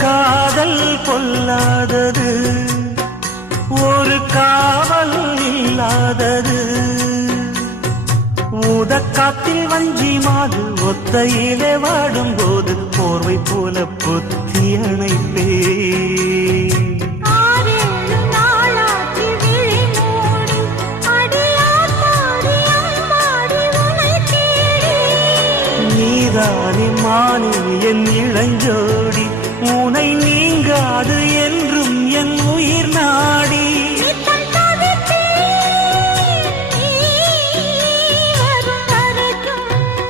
காதல் பொல்லாதது, ஒரு காவல் இல்லாதது. ஊதக்காத்தில் வஞ்சி மாது ஒத்தையிலே வாடும் போது போர்வை போல பொத்தி அணைப்பே. நீதானே மானே என் இளஞ்சோடி, உனை நீங்காது என்றும் என் உயிர் நாடி.